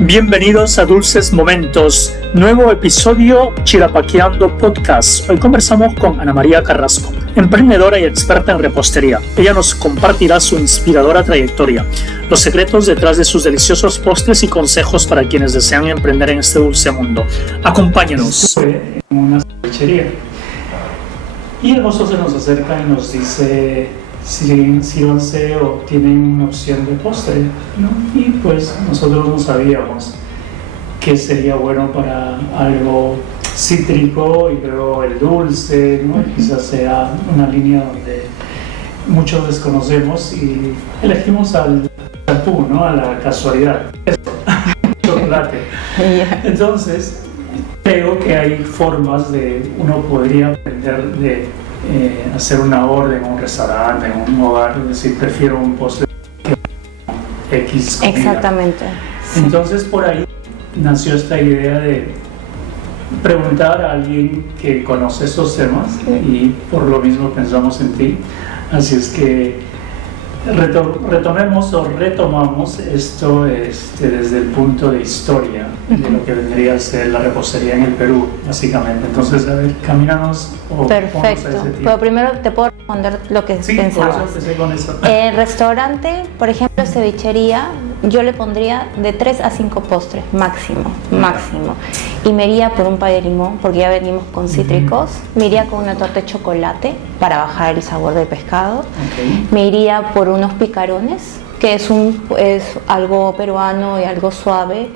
Bienvenidos a Dulces Momentos, nuevo episodio Chirapaqueando Podcast. Hoy conversamos con Ana María Carrasco, emprendedora y experta en repostería. Ella nos compartirá su inspiradora trayectoria, los secretos detrás de sus deliciosos postres y consejos para quienes desean emprender en este dulce mundo. Acompáñenos. En una cevichería y el mozo se nos acerca y nos dice: sírvanse o tienen una opción de postre, ¿no? Y pues nosotros no sabíamos qué sería bueno para algo cítrico y luego el dulce, ¿no? Quizás sea una línea donde muchos desconocemos y elegimos al champú, ¿no? A la casualidad, chocolate. Entonces creo que hay formas de uno podría aprender de hacer una orden en un restaurante, en un hogar, es decir, prefiero un postre que X comida. Exactamente. Entonces por ahí nació esta idea de preguntar a alguien que conoce estos temas y por lo mismo pensamos en ti. Así es que retomemos o retomamos esto desde el punto de historia de lo que vendría a ser la repostería en el Perú, básicamente. Entonces, a ver, camínanos o perfecto. Pero primero te puedo responder lo que pensabas. Por eso empecé con eso. El restaurante, por ejemplo, cevichería, yo le pondría de 3 a 5 postres, máximo. Y me iría por un pay de limón, porque ya venimos con cítricos. Me iría con una torta de chocolate para bajar el sabor del pescado. Me iría por unos picarones, que es algo peruano y algo suave.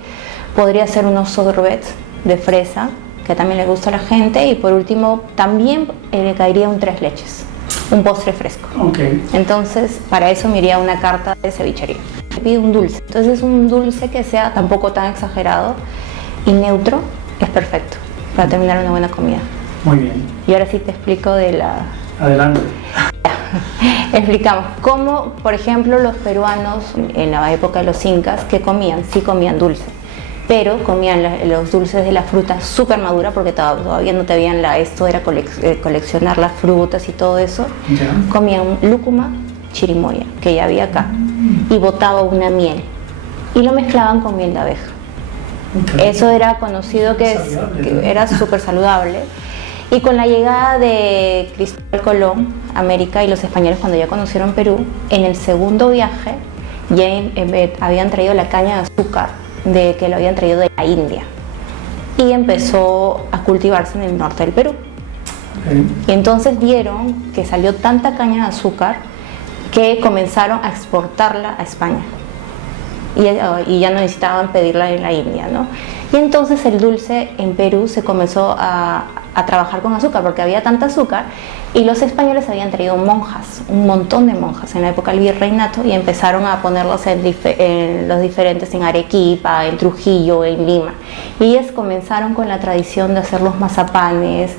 Podría ser unos sorbets de fresa, que también le gusta a la gente. Y por último, también le caería un 3 leches, un postre fresco. Entonces, para eso me iría una carta de cevichería. Me pido un dulce. Entonces, un dulce que sea tampoco tan exagerado y neutro es perfecto para terminar una buena comida. Muy bien. Y ahora sí te explico de la... Adelante. Explicamos cómo, por ejemplo, los peruanos en la época de los incas, ¿qué comían? Sí comían dulce, pero comían los dulces de la fruta súper madura, porque todavía no te habían esto era coleccionar las frutas y todo eso. Comían lúcuma, chirimoya, que ya había acá, y botaba una miel, y lo mezclaban con miel de abeja. Eso era conocido que era súper saludable. Y con la llegada de Cristóbal Colón a América y los españoles, cuando ya conocieron Perú, en el segundo viaje ya habían traído la caña de azúcar que lo habían traído de la India, y empezó a cultivarse en el norte del Perú. Y entonces vieron que salió tanta caña de azúcar que comenzaron a exportarla a España. Y ya no necesitaban pedirla en la India, ¿no? Y entonces el dulce en Perú se comenzó a trabajar con azúcar, porque había tanta azúcar, y los españoles habían traído monjas, un montón de monjas en la época del virreinato, y empezaron a ponerlos en los diferentes, en Arequipa, en Trujillo, en Lima. Y ellos comenzaron con la tradición de hacer los mazapanes,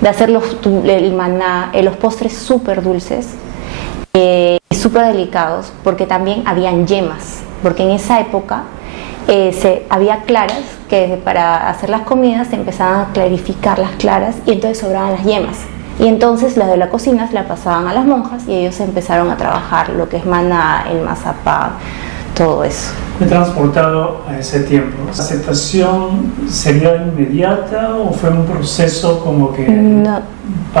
de hacer el maná, los postres súper dulces y súper delicados, porque también habían yemas. Porque en esa época había claras que para hacer las comidas se empezaban a clarificar las claras, y entonces sobraban las yemas. Y entonces las de la cocina se la pasaban a las monjas y ellos empezaron a trabajar lo que es maná, el mazapán, todo eso. Me he transportado a ese tiempo. ¿La aceptación sería inmediata o fue un proceso como que...? No,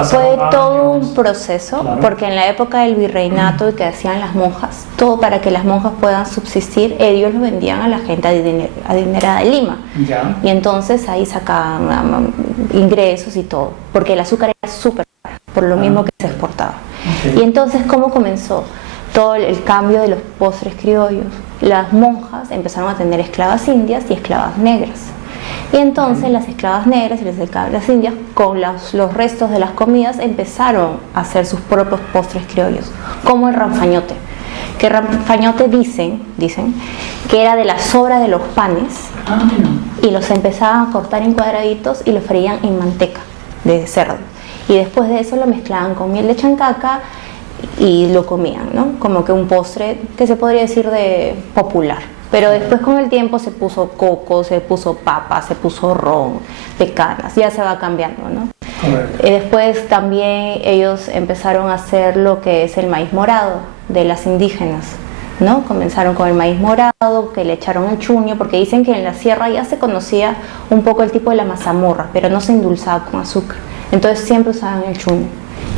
fue todo un proceso, claro. Porque en la época del virreinato que hacían las monjas, todo para que las monjas puedan subsistir, ellos lo vendían a la gente adinerada de Lima. Ya. Y entonces ahí sacaban ingresos y todo, porque el azúcar era súper caro, por lo mismo que se exportaba. Y entonces, ¿cómo comenzó? Todo el cambio de los postres criollos. Las monjas empezaron a tener esclavas indias y esclavas negras. Y entonces las esclavas negras y las esclavas indias, con los restos de las comidas, empezaron a hacer sus propios postres criollos, como el ranfañote. Que ranfañote dicen que era de la sobra de los panes, y los empezaban a cortar en cuadraditos y los freían en manteca de cerdo. Y después de eso lo mezclaban con miel de chancaca y lo comían, ¿no? Como que un postre que se podría decir de popular. Pero después, con el tiempo, se puso coco, se puso papa, se puso ron, pecanas, ya se va cambiando, ¿no? Después también ellos empezaron a hacer lo que es el maíz morado de las indígenas, ¿no? Comenzaron con el maíz morado, que le echaron el chuño, porque dicen que en la sierra ya se conocía un poco el tipo de la mazamorra, pero no se endulzaba con azúcar. Entonces siempre usaban el chuño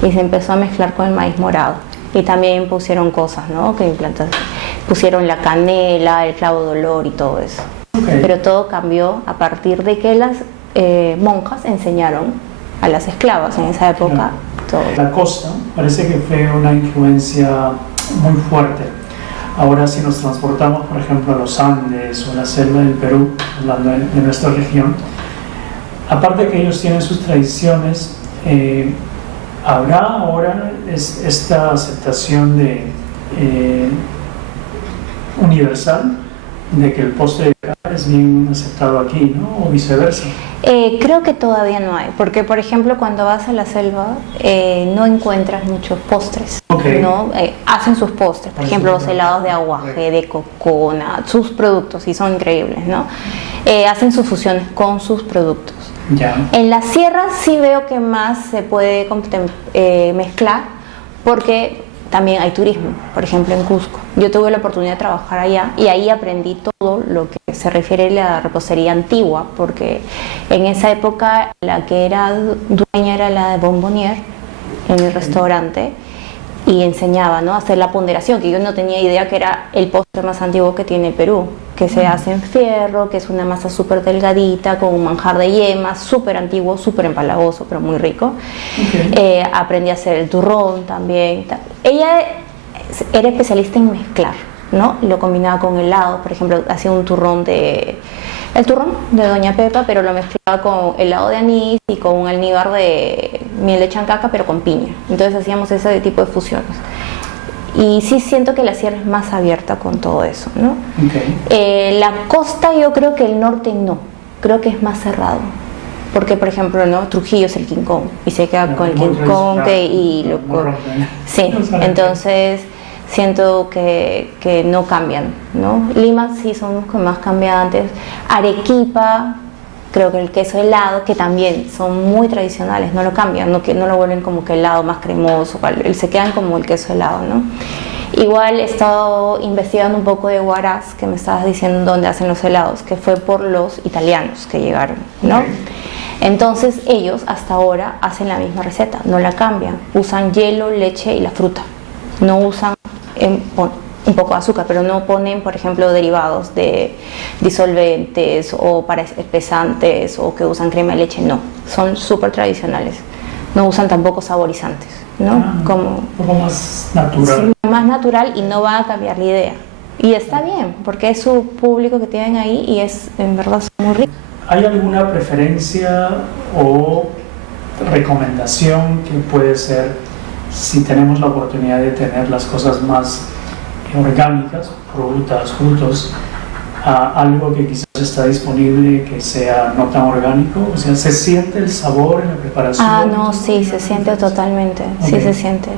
y se empezó a mezclar con el maíz morado. Y también pusieron cosas, ¿no? Pusieron la canela, el clavo de olor y todo eso. Okay. Pero todo cambió a partir de que las monjas enseñaron a las esclavas en esa época. Todo. La costa parece que fue una influencia muy fuerte. Ahora si nos transportamos, por ejemplo, a los Andes o a la selva del Perú, hablando de nuestra región, aparte de que ellos tienen sus tradiciones, ¿habrá ahora esta aceptación universal de que el postre de acá es bien aceptado aquí, ¿no? O viceversa? Creo que todavía no hay, porque por ejemplo cuando vas a la selva no encuentras muchos postres, okay. ¿No? Hacen sus postres, por ejemplo los helados de aguaje, de cocona, sus productos, y son increíbles, ¿no? Hacen sus fusiones con sus productos. Ya. En la sierra sí veo que más se puede mezclar, porque también hay turismo, por ejemplo en Cusco. Yo tuve la oportunidad de trabajar allá y ahí aprendí todo lo que se refiere a la repostería antigua, porque en esa época la que era dueña era la de Bombonier en el restaurante, y enseñaba, ¿no?, a hacer la ponderación, que yo no tenía idea que era el postre más antiguo que tiene Perú, que se hace en fierro, que es una masa súper delgadita, con un manjar de yemas, súper antiguo, súper empalagoso, pero muy rico. Okay. Aprendí a hacer el turrón también. Ella era especialista en mezclar, ¿no? Lo combinaba con helado, por ejemplo, hacía el turrón de Doña Pepa, pero lo mezclaba con helado de anís y con un almíbar de miel de chancaca, pero con piña. Entonces hacíamos ese tipo de fusiones. Y sí siento que la sierra es más abierta con todo eso, ¿no? Okay. La costa yo creo que el norte no, creo que es más cerrado. Porque, por ejemplo, ¿no?, Trujillo es el King Kong y se queda con el King Kong sí, entonces siento que no cambian, ¿no? Lima sí son los que más cambiantes. Arequipa, creo que el queso helado, que también son muy tradicionales, no lo cambian, no lo vuelven como que helado más cremoso, se quedan como el queso helado, ¿no? Igual he estado investigando un poco de Huaraz, que me estabas diciendo dónde hacen los helados, que fue por los italianos que llegaron, ¿no? Okay. Entonces ellos hasta ahora hacen la misma receta, no la cambian, usan hielo, leche y la fruta, no usan un poco de azúcar, pero no ponen, por ejemplo, derivados de disolventes o para espesantes, o que usan crema de leche, no, son súper tradicionales, no usan tampoco saborizantes, ¿no? Como un poco más natural. Sí, más natural, y no va a cambiar la idea, y está bien, porque es su público que tienen ahí y es, en verdad, muy rico. ¿Hay alguna preferencia o recomendación que puede ser, si tenemos la oportunidad de tener las cosas más orgánicas, frutas, frutos, algo que quizás está disponible que sea no tan orgánico? O sea, ¿se siente el sabor en la preparación? No, sí, se siente totalmente, okay. Sí se siente.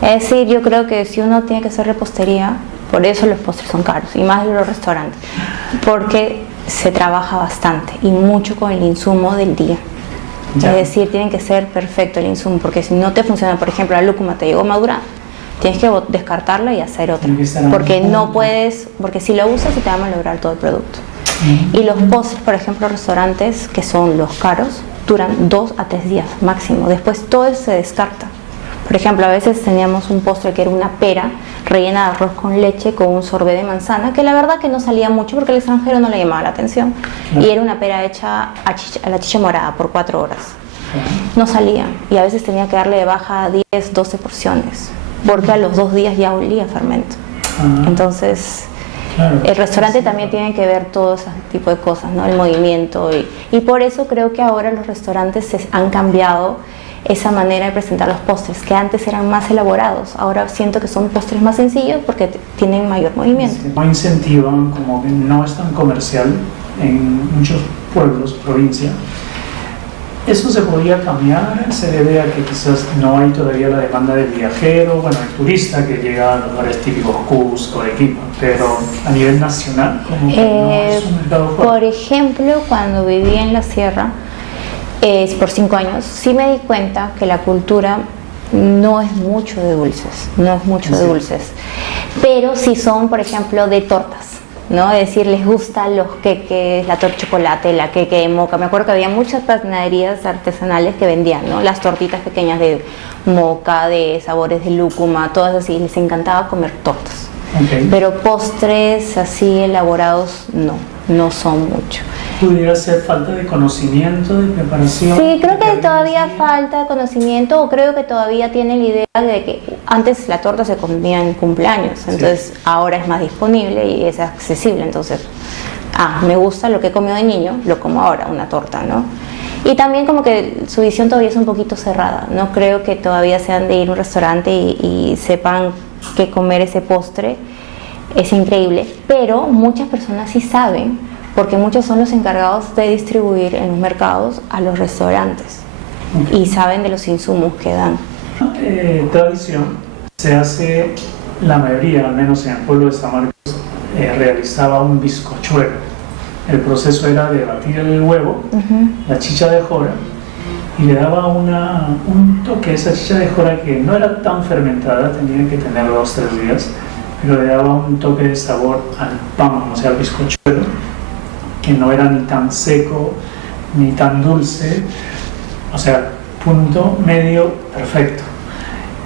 Es decir, yo creo que si uno tiene que hacer repostería, por eso los postres son caros, y más en los restaurantes, porque se trabaja bastante y mucho con el insumo del día. Ya. Es decir, tienen que ser perfecto el insumo, porque si no te funciona, por ejemplo, la lúcuma te llegó madura, tienes que descartarla y hacer otra, porque no puedes, porque si lo usas se te va a malograr todo el producto. Y los postres, por ejemplo, restaurantes, que son los caros, duran 2 a 3 días máximo, después todo se descarta. Por ejemplo, a veces teníamos un postre que era una pera rellena de arroz con leche con un sorbet de manzana, que la verdad que no salía mucho porque al extranjero no le llamaba la atención, y era una pera hecha a la chicha morada por 4 horas. No salía, y a veces tenía que darle de baja 10, 12 porciones, porque a los 2 días ya olía fermento. Entonces, claro, el restaurante también tiene que ver todo ese tipo de cosas, ¿no? El movimiento, y por eso creo que ahora los restaurantes han cambiado esa manera de presentar los postres, que antes eran más elaborados. Ahora siento que son postres más sencillos porque tienen mayor movimiento. No incentivan, como que no es tan comercial en muchos pueblos, provincia. ¿Eso se podría cambiar? ¿Se debe a que quizás no hay todavía la demanda del viajero, bueno, el turista que llega a los lugares típicos, Cusco, Arequipa, pero a nivel nacional, como que no es un mercado fuerte? Por ejemplo, cuando viví en la sierra, por 5 años, sí me di cuenta que la cultura no es mucho de dulces, no es mucho de dulces, pero sí son, por ejemplo, de tortas, ¿no? Es decir, les gustan los queques, la torta de chocolate, la queque de moca. Me acuerdo que había muchas panaderías artesanales que vendían, ¿no? Las tortitas pequeñas de moca, de sabores de lúcuma, todas así, les encantaba comer tortas. Pero postres así elaborados no son mucho. ¿Pudiera ser falta de conocimiento, de preparación? Sí, creo que todavía falta de conocimiento, o creo que todavía tienen la idea de que antes la torta se comía en cumpleaños, entonces ahora es más disponible y es accesible, entonces, me gusta lo que he comido de niño, lo como ahora, una torta, ¿no? Y también como que su visión todavía es un poquito cerrada, no creo que todavía sean de ir a un restaurante y sepan que comer ese postre es increíble, pero muchas personas sí saben, porque muchos son los encargados de distribuir en los mercados a los restaurantes y saben de los insumos que dan. Tradición, se hace, la mayoría, al menos en el pueblo de San Marcos, realizaba un bizcochuelo. El proceso era de batir el huevo, la chicha de jora, y le daba un toque a esa chicha de jora que no era tan fermentada, tenía que tener 2 o 3 días, pero le daba un toque de sabor al pan, o sea, al bizcochuelo, que no era ni tan seco ni tan dulce, o sea, punto medio perfecto.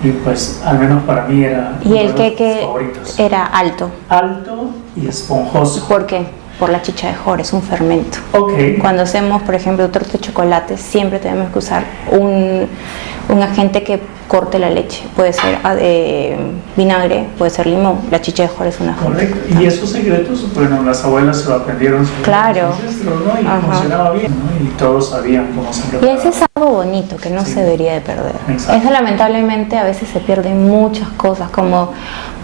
Y pues al menos para mí era uno de los queque favoritos. Era alto. Alto y esponjoso. ¿Por qué? Por la chicha de jora, es un fermento. Cuando hacemos, por ejemplo, torta de chocolate, siempre tenemos que usar un agente que corte la leche. Puede ser vinagre, puede ser limón. La chicha de jora es una agente. Correcto. Y esos secretos, bueno, las abuelas se lo aprendieron sobre claro. los ancestros, ¿no? Y funcionaba bien, ¿no? Y todos sabían cómo se preparaba. Y ese es algo bonito que no se debería de perder. Exacto. Eso lamentablemente a veces se pierden muchas cosas, como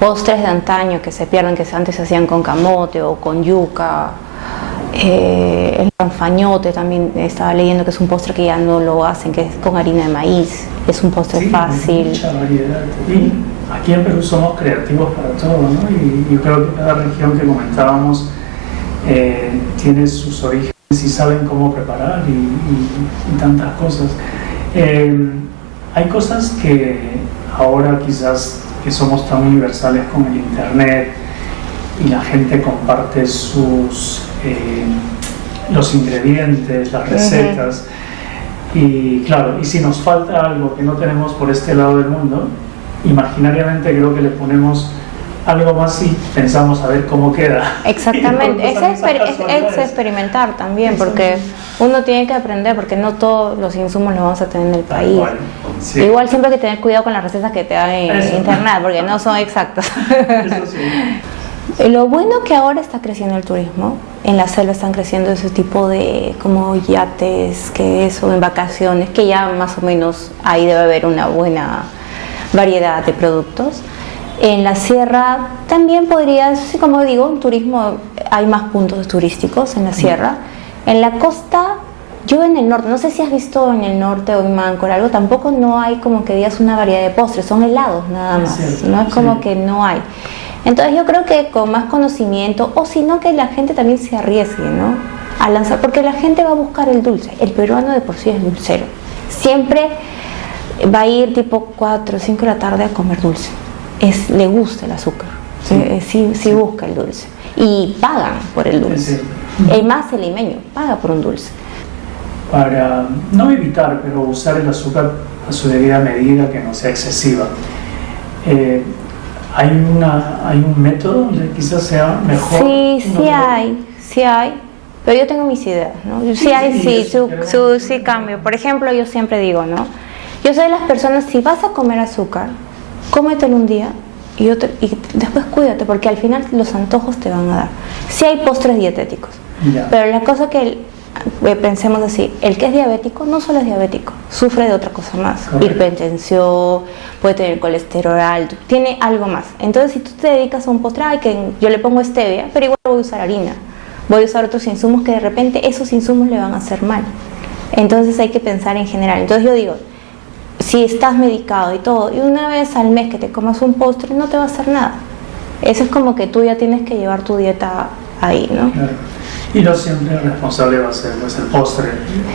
postres de antaño que se pierden, que antes se hacían con camote o con yuca. El panfañote también estaba leyendo que es un postre que ya no lo hacen, que es con harina de maíz, es un postre fácil. Mucha variedad. Y aquí en Perú somos creativos para todo, ¿no? Y yo creo que cada región que comentábamos tiene sus orígenes y saben cómo preparar y tantas cosas. Hay cosas que ahora quizás que somos tan universales con el internet y la gente comparte los ingredientes, las recetas, y claro, y si nos falta algo que no tenemos por este lado del mundo, imaginariamente creo que le ponemos algo más y pensamos a ver cómo queda. Exactamente, es experimentar también, porque uno tiene que aprender, porque no todos los insumos los vamos a tener en el país. Igual siempre hay que tener cuidado con las recetas que te dan en internet, porque no son exactas. Eso sí. Lo bueno que ahora está creciendo el turismo, en la selva están creciendo ese tipo de como yates, que eso, en vacaciones, que ya más o menos ahí debe haber una buena variedad de productos. En la sierra también podría, como digo, un turismo, hay más puntos turísticos en la sierra. En la costa, yo en el norte, no sé si has visto en el norte o en Máncora algo, tampoco no hay como que digas una variedad de postres, son helados nada más, no es como que no hay. Entonces yo creo que con más conocimiento, o si no que la gente también se arriesgue, ¿no? A lanzar, porque la gente va a buscar el dulce. El peruano de por sí es dulcero. Siempre va a ir tipo 4 o 5 de la tarde a comer dulce. Le gusta el azúcar, sí busca el dulce. Y pagan por el dulce. El más el limeño paga por un dulce. Para no evitar, pero usar el azúcar a su debida medida, que no sea excesiva. ¿Hay un método que quizás sea mejor? Sí hay, pero yo tengo mis ideas, ¿no? Sí cambio. Por ejemplo, yo siempre digo, ¿no? Yo soy de las personas, si vas a comer azúcar, cómetelo un día y después cuídate, porque al final los antojos te van a dar. Sí hay postres dietéticos, pero la cosa que pensemos así, el que es diabético no solo es diabético, sufre de otra cosa más, hipertensión, puede tener colesterol alto, tiene algo más. Entonces si tú te dedicas a un postre, que yo le pongo stevia, pero igual voy a usar harina, voy a usar otros insumos que de repente esos insumos le van a hacer mal. Entonces hay que pensar en general. Entonces yo digo, si estás medicado y todo, y una vez al mes que te comas un postre, no te va a hacer nada. Eso es como que tú ya tienes que llevar tu dieta ahí, ¿no? Claro. Y no siempre el responsable va a ser pues, el postre,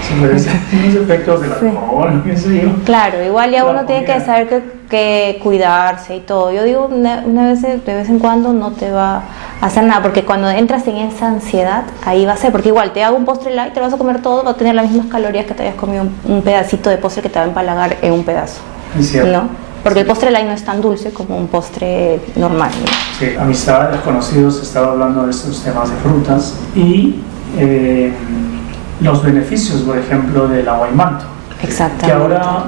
siempre dicen los efectos del alcohol, qué sé yo. Claro, igual ya uno tiene que comida. saber que cuidarse y todo. Yo digo, una vez, de vez en cuando no te va a hacer nada, porque cuando entras en esa ansiedad, ahí va a ser, porque igual te hago un postre light, te lo vas a comer todo, va a tener las mismas calorías que te hayas comido un pedacito de postre que te va a empalagar en un pedazo, Es cierto. ¿no? Porque el postre light no es tan dulce como un postre normal, ¿no? Sí, amistades, conocidos, estaba hablando de estos temas de frutas y los beneficios, por ejemplo, del aguaimanto. Exactamente. Que ahora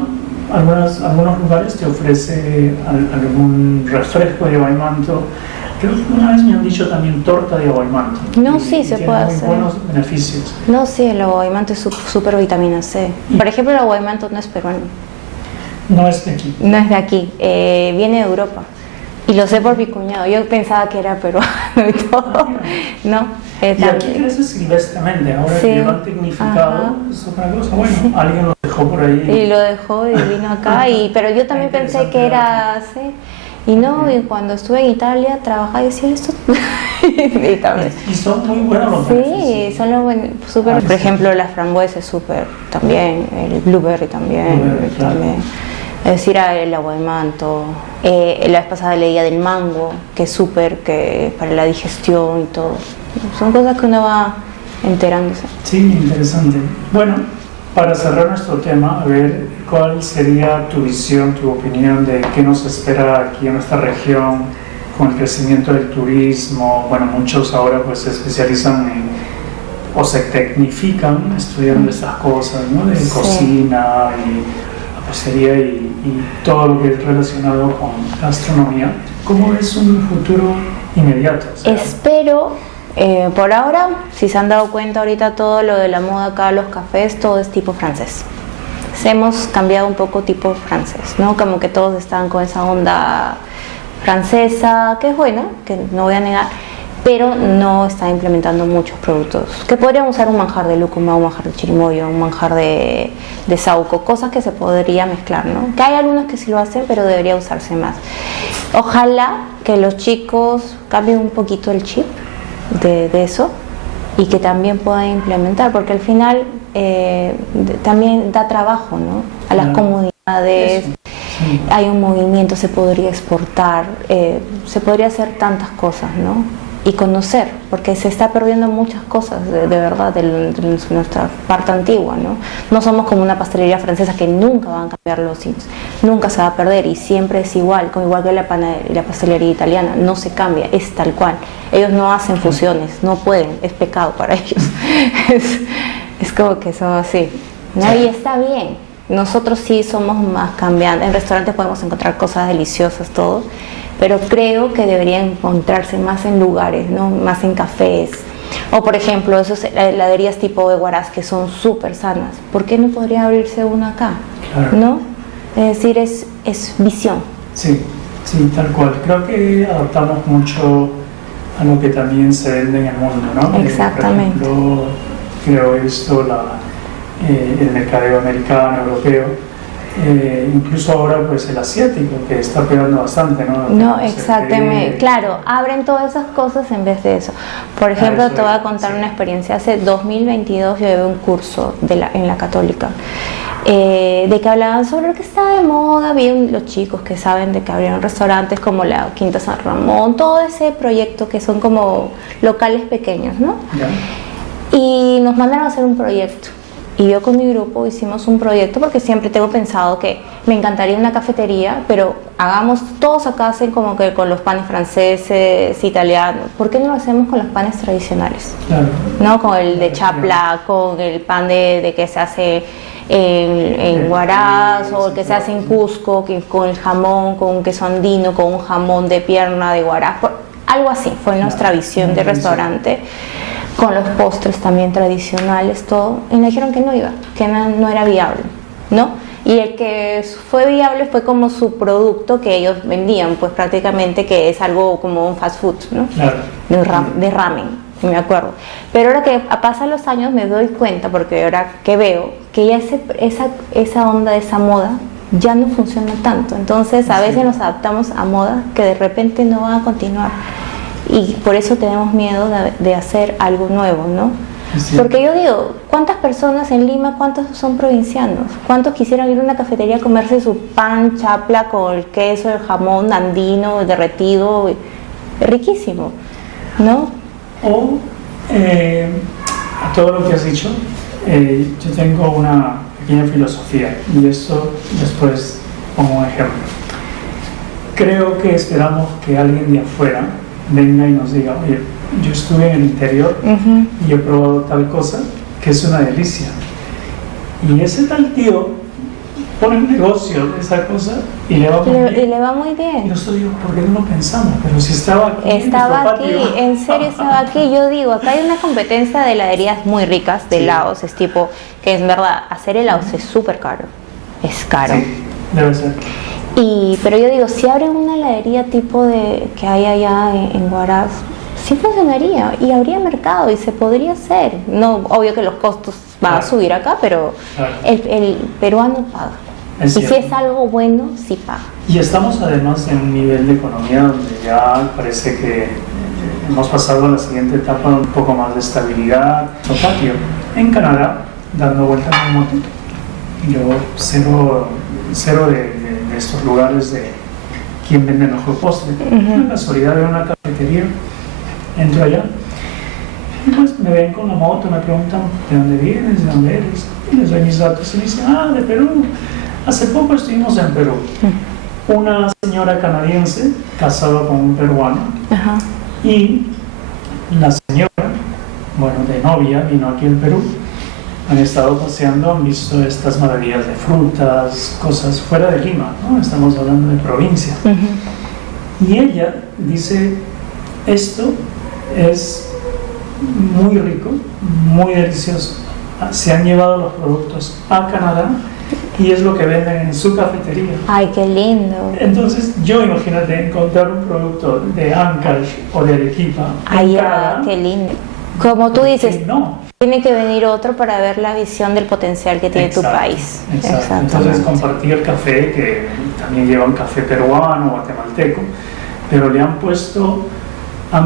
algunos lugares te ofrece algún refresco de aguaimanto. Creo que una vez me han dicho también torta de aguaimanto. No, y sí, se tiene puede muy hacer. buenos beneficios. No, sí, el aguaimanto es súper vitamina C. Por ejemplo, el aguaimanto no es peruano. No es de aquí. No es de aquí, viene de Europa. Y lo sé por mi cuñado. Yo pensaba que era peruano y todo. No, Y aquí crece silvestremente, ahora Sí. que lo han tecnificado, Ajá. es otra cosa. Bueno, alguien lo dejó por ahí. Y lo dejó y vino acá. Pero yo también pensé que era... Sí. Y no, y cuando estuve en Italia trabajaba y decía esto. Y también. Y son muy buenos los Sí, beneficios. son los súper. Por ejemplo, las frambuesas súper también, el blueberry también. Blueberry, claro. También. Es decir, el aguaimanto. La vez pasada leía del mango, que es súper, que para la digestión y todo. Son cosas que uno va enterándose. Sí, interesante. Bueno, para cerrar nuestro tema, a ver, ¿cuál sería tu visión, tu opinión de qué nos espera aquí en nuestra región con el crecimiento del turismo? Bueno, muchos ahora pues se especializan o se tecnifican estudiando estas cosas, ¿no? De cocina y repostería y todo lo que es relacionado con gastronomía. ¿Cómo es un futuro inmediato? O sea, Espero, por ahora, si se han dado cuenta ahorita todo lo de la moda acá, los cafés, todo es tipo francés. Hemos cambiado un poco tipo francés, ¿no? Como que todos están con esa onda francesa, que es buena, que no voy a negar, pero no está implementando muchos productos que podrían usar un manjar de lúcuma, un manjar de chirimoyo, un manjar de saúco, cosas que se podría mezclar, ¿no? Que hay algunos que sí lo hacen, pero debería usarse más. Ojalá que los chicos cambien un poquito el chip de eso y que también puedan implementar, porque al final también da trabajo, ¿no? A las comunidades. eso. Sí. Hay un movimiento, se podría exportar, se podría hacer tantas cosas, ¿no? Y conocer, porque se está perdiendo muchas cosas de verdad de nuestra parte antigua, ¿no? No somos como una pastelería francesa que nunca van a cambiar los sitios, nunca se va a perder y siempre es igual, igual que la pastelería italiana, no se cambia, es tal cual. Ellos no hacen fusiones, no pueden, es pecado para ellos. Es como que son así, ¿no? Y está bien. Nosotros sí somos más cambiantes. En restaurantes podemos encontrar cosas deliciosas, todo, pero creo que deberían encontrarse más en lugares, ¿no? Más en cafés. O por ejemplo, esas heladerías tipo de Huaraz que son súper sanas. ¿Por qué no podría abrirse una acá? Claro. ¿No? Es decir, es visión. Sí, sí, tal cual. Creo que adaptamos mucho a lo que también se vende en el mundo, ¿no? Exactamente. Por ejemplo, creo esto, el mercadeo americano, europeo, incluso ahora pues el asiático, que está pegando bastante, ¿no? No, Se exactamente. ve- Claro, abren todas esas cosas en vez de eso. Por ejemplo, eso te voy a es, contar sí. una experiencia. Hace 2022 yo llevé un curso en la Católica de que hablaban sobre lo que está de moda. Vi los chicos que saben de que abrieron restaurantes como la Quinta San Ramón, todo ese proyecto que son como locales pequeños, ¿no? ¿Ya? Y nos mandaron a hacer un proyecto. Y yo con mi grupo hicimos un proyecto porque siempre tengo pensado que me encantaría una cafetería, pero hagamos, todos acá hacen como que con los panes franceses, italianos. ¿Por qué no lo hacemos con los panes tradicionales? Claro. ¿No? Con el de chapla, con el pan de que se hace en Huaraz, o el que se hace en Cusco, con el jamón, con un queso andino, con un jamón de pierna de Huaraz. Algo así fue nuestra visión de restaurante. Con los postres también tradicionales, todo, y me dijeron que no iba, que no era viable, ¿no? Y el que fue viable fue como su producto que ellos vendían, pues prácticamente, que es algo como un fast food, ¿no? Claro. De ramen, me acuerdo. Pero ahora que pasan los años me doy cuenta, porque ahora que veo, que ya esa onda, esa moda, ya no funciona tanto. Entonces a veces nos adaptamos a moda que de repente no van a continuar. Y por eso tenemos miedo de hacer algo nuevo, ¿no? Sí. Porque yo digo, ¿cuántas personas en Lima, cuántos son provincianos? ¿Cuántos quisieran ir a una cafetería a comerse su pan chapla con el queso, el jamón andino derretido? Riquísimo, ¿no? O a todo lo que has dicho, yo tengo una pequeña filosofía y esto después pongo un ejemplo. Creo que esperamos que alguien de afuera venga y nos diga, oye, yo estuve en el interior y he probado tal cosa que es una delicia. Y ese tal tío pone un negocio de esa cosa y le va muy bien. Y le va muy bien. Y nosotros digo, ¿por qué no lo pensamos? Pero si estaba aquí. Estaba aquí, en serio estaba aquí. Yo digo, acá hay una competencia de heladerías muy ricas, de helados, es tipo, que es verdad, hacer helados es súper caro. Es caro. Sí, debe ser. Pero yo digo, si abren una heladería tipo de que hay allá en Huaraz, sí funcionaría y habría mercado y se podría hacer. No, obvio que los costos van a subir acá, pero el peruano paga. Y si es algo bueno, sí paga. Y estamos además en un nivel de economía donde ya parece que hemos pasado a la siguiente etapa, un poco más de estabilidad. Patio, en Canadá, dando vueltas en moto, yo cero de estos lugares de quién vende mejor postre. Una casualidad de una cafetería, entro allá y pues me ven con la moto, me preguntan de dónde vienes, de dónde eres, y les doy mis datos y me dicen, de Perú. Hace poco estuvimos en Perú. Una señora canadiense casada con un peruano y la señora, bueno, de novia, vino aquí al Perú. Han estado paseando, han visto estas maravillas de frutas, cosas fuera de Lima, ¿no? Estamos hablando de provincia. Y ella dice, esto es muy rico, muy delicioso. Se han llevado los productos a Canadá y es lo que venden en su cafetería. ¡Ay, qué lindo! Entonces, yo imagínate encontrar un producto de Ancash o de Arequipa. ¡Ay, qué lindo! Como tú dices, no. Tiene que venir otro para ver la visión del potencial que tiene tu país. Exacto. Entonces, compartir el café, que también lleva un café peruano o guatemalteco, pero le han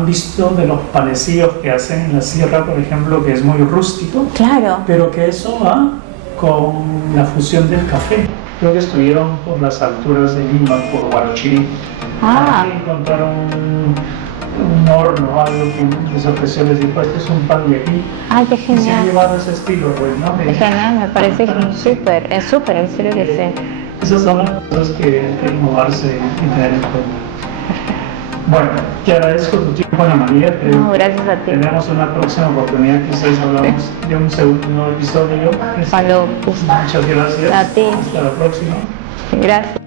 visto de los panecillos que hacen en la sierra, por ejemplo, que es muy rústico. Claro. Pero que eso va con la fusión del café. Creo que estuvieron por las alturas de Lima, por Huarochirí. Aquí encontraron un horno, algo que les ofreció, les dijo, este es un pan de aquí. ¡Ay, qué genial! Y se han llevado ese estilo, pues, ¿no? Es genial, me parece súper, en serio que sí. Esas son las cosas que hay que innovarse y tener en cuenta. Bueno, te agradezco tu tiempo, Ana María. No, gracias a ti. Tenemos una próxima oportunidad, quizás hablamos de un segundo episodio. Muchas gracias. A ti. Hasta la próxima. Gracias.